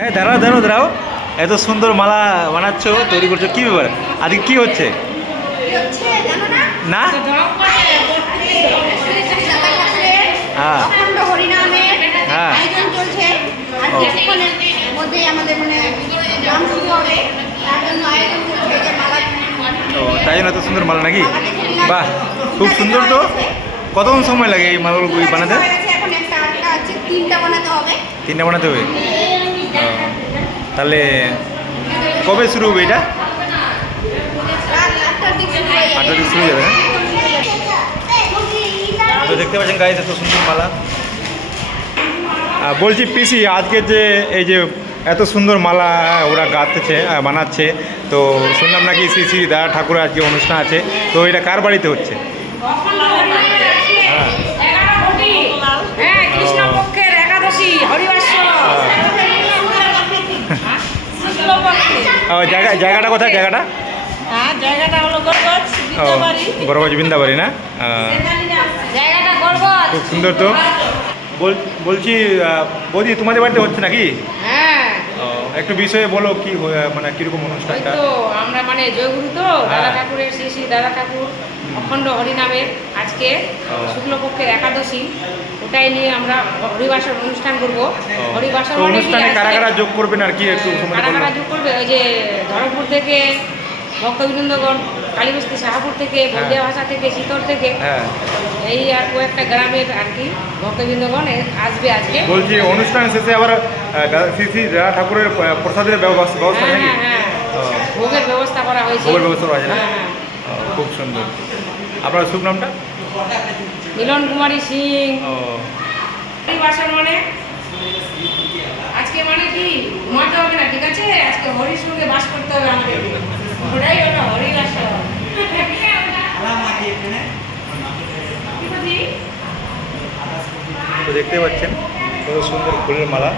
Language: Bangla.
হ্যাঁ, দাঁড়াও দাঁড়াও দাঁড়াও, এত সুন্দর মালা বানাচ্ছ, তৈরি করছো, কি ব্যাপার আজকে কি হচ্ছে? না হ্যাঁ হ্যাঁ, ও তাই জন্য এত সুন্দর মালা নাকি? বাহ, খুব সুন্দর তো। কতক্ষণ সময় লাগে এই মালাগুলো বানাতে? তিনটা বানাতে হবে। তাহলে কবে শুরু হবে এটা? 8টার দিকে শুরু যাবে না? তো দেখতে পাচ্ছেন গাইস, এত সুন্দর মালা। বলছি পিসি, আজকে যে এই যে এত সুন্দর মালা ওরা গাঁথতেছে বানাচ্ছে, তো শুনলাম নাকি শ্রী শ্রী দাদা ঠাকুরের আজকে অনুষ্ঠান আছে, তো এটা কার বাড়িতে হচ্ছে? জায়গাটা কোথায়? জায়গাটা গড়গজ বৃন্দাবাড়ি না? খুব সুন্দর তো। বলছি বৌদি, তোমাদের বাড়িতে হচ্ছে নাকি? হ্যাঁ, একটু বিষয়ে বলো, কি মানে কিরকম অনুষ্ঠানটা? তো আমরা মানে জয়গুরু তো দাদা ঠাকুরের, শ্রী শ্রী দাদা ঠাকুর অখণ্ড হরিনামের আজকে শুক্লপক্ষের একাদশী, ওটাই নিয়ে আমরা হরিবাসর অনুষ্ঠান করবো। হরিবাসর অনুষ্ঠানে কারা কারা যোগ করবেন আর কি একটু কারা কারা যোগ করবে? ওই যে ধরমপুর থেকে ভক্তবৃন্দগণ, কালীবস্তি শাহপুর থেকে, বলদিয়া ভাষা থেকে, শীতল থেকে, এই আর কয়েকটা গ্রামের আর কি ভক্তবৃন্দগণ আসবে আজকে। বলছি অনুষ্ঠান শেষে আবার শ্রী শ্রী দাদা ঠাকুরের প্রসাদের ব্যবস্থা নাকি? হ্যাঁ, ভোগের ব্যবস্থা করা হয়েছে। ভোগের ব্যবস্থা করা হয়েছে না? খুব সুন্দর। আপনার শুভ নামটা? মিলন কুমারী সিং। হরিবাসর মানে আজকে মানে কি ঘুমাতে হবে না, ঠিক আছে? আজকে হরির সঙ্গে বাস করতে হবে আমাদের, ওটাই হলো হরিবাসর। তো দেখতে পাচ্ছেন কত সুন্দর ফুলের মালা।